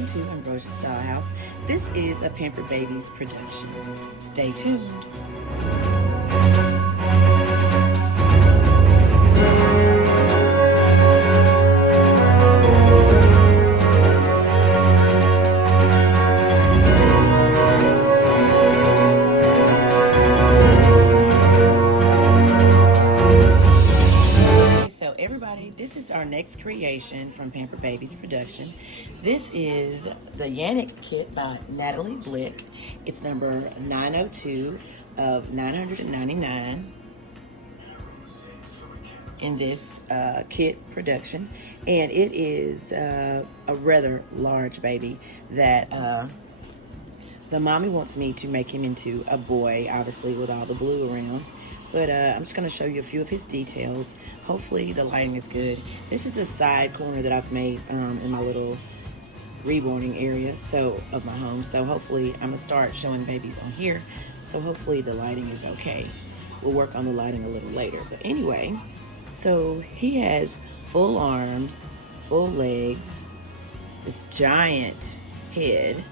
welcome to Ambrosia Style House. This is a Pampered Babies production. Stay tuned. Everybody, this is our next creation from Pampered Babies production. This is the YANNIK kit by Natali Blick. It's number 902 of 999 in this kit production, and it is a rather large baby that the mommy wants me to make him into a boy, obviously with all the blue around. But I'm just going to show you a few of his details. Hopefully the lighting is good. This is the side corner that I've made in my little reborning area of my home. So hopefully I'm going to start showing babies on here. So hopefully the lighting is okay. We'll work on the lighting a little later. But anyway, so he has full arms, full legs, this giant head,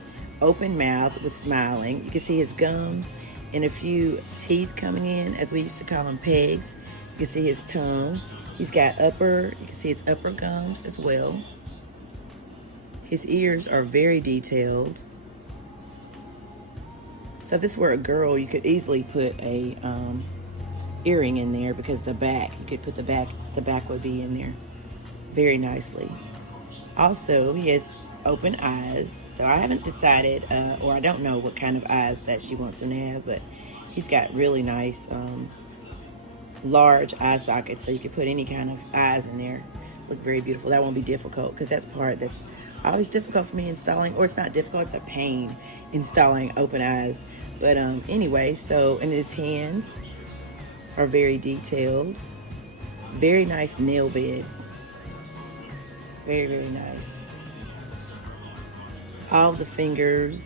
open mouth with smiling. You can see his gums and a few teeth coming in, as we used to call them pegs. You can see his tongue. He's got you can see his upper gums as well. His ears are very detailed. So if this were a girl, you could easily put a earring in there, because the back, you could put the back would be in there very nicely. Also, he has open eyes, so I haven't decided or I don't know what kind of eyes that she wants him to have, but he's got really nice large eye sockets, so you can put any kind of eyes in there. Look very beautiful. That won't be difficult, because that's part that's always difficult for me installing, or it's not difficult, it's a pain installing open eyes. But anyway, so, and his hands are very detailed, very nice nail beds, very nice. All the fingers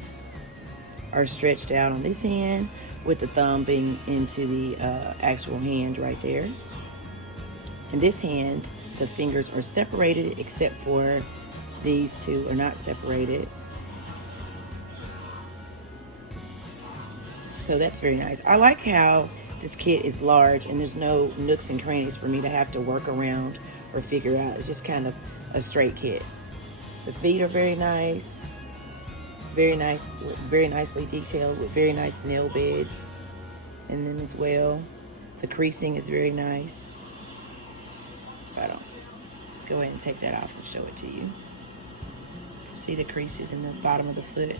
are stretched out on this hand, with the thumb being into the actual hand right there. And this hand, the fingers are separated, except for these two are not separated. So that's very nice. I like how this kit is large and there's no nooks and crannies for me to have to work around or figure out. It's just kind of a straight kit. The feet are very nice. Very nice, very nicely detailed with very nice nail beds. And then as well, the creasing is very nice. I don't, just go ahead and take that off and show it to you. See the creases in the bottom of the foot?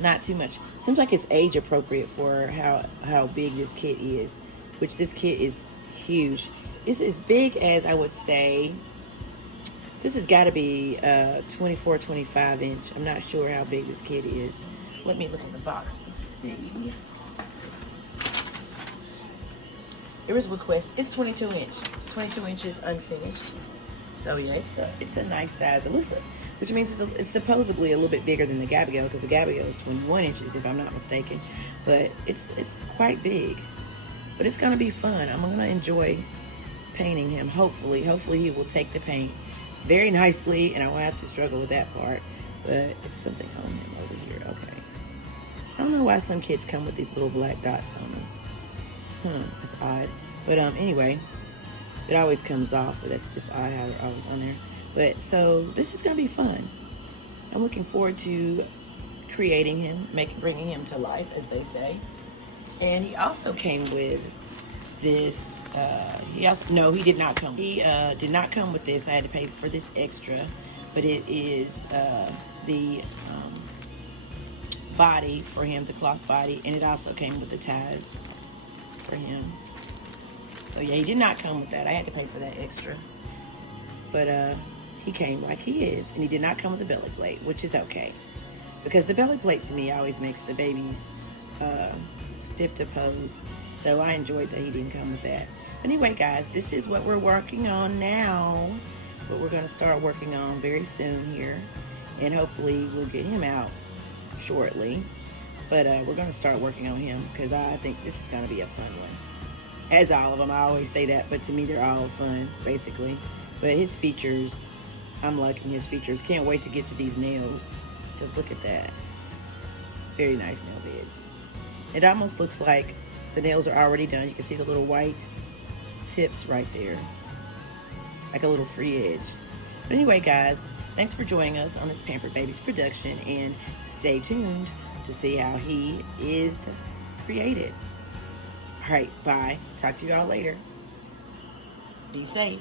Not too much. Seems like it's age appropriate for how big this kit is, which this kit is huge. It's as big as, I would say, this has got to be 24, 25 inch. I'm not sure how big this kit is. Let me look in the box and see. There was a request. It's 22 inch. It's 22 inches unfinished. So yeah, it's a nice size. It looks like, which means it's supposedly a little bit bigger than the Gabigo, because the Gabigo is 21 inches if I'm not mistaken. But it's quite big. But it's gonna be fun. I'm gonna enjoy painting him. Hopefully he will take the paint very nicely, and I won't have to struggle with that part. But it's something on him over here. Okay. I don't know why some kids come with these little black dots on them. That's odd. But anyway, it always comes off, but that's just odd how they're always on there. But so this is gonna be fun. I'm looking forward to creating him, bringing him to life, as they say. And he also came with this, he did not come. He did not come with this. I had to pay for this extra, but it is the body for him, the cloth body, and it also came with the ties for him. So yeah, he did not come with that. I had to pay for that extra, but he came like he is, and he did not come with a belly plate, which is okay, because the belly plate to me always makes the babies stiff to pose. So I enjoyed that he didn't come with that. Anyway, guys, this is what we're working on now. What we're going to start working on very soon here. And hopefully we'll get him out shortly. But we're going to start working on him, because I think this is going to be a fun one. As all of them, I always say that, but to me they're all fun, basically. But his features I'm liking his features. Can't wait to get to these nails. Just look at that. Very nice nail beds. It almost looks like the nails are already done. You can see the little white tips right there. Like a little free edge. But anyway, guys, thanks for joining us on this Pampered Babies production, and stay tuned to see how he is created. All right, bye. Talk to you all later. Be safe.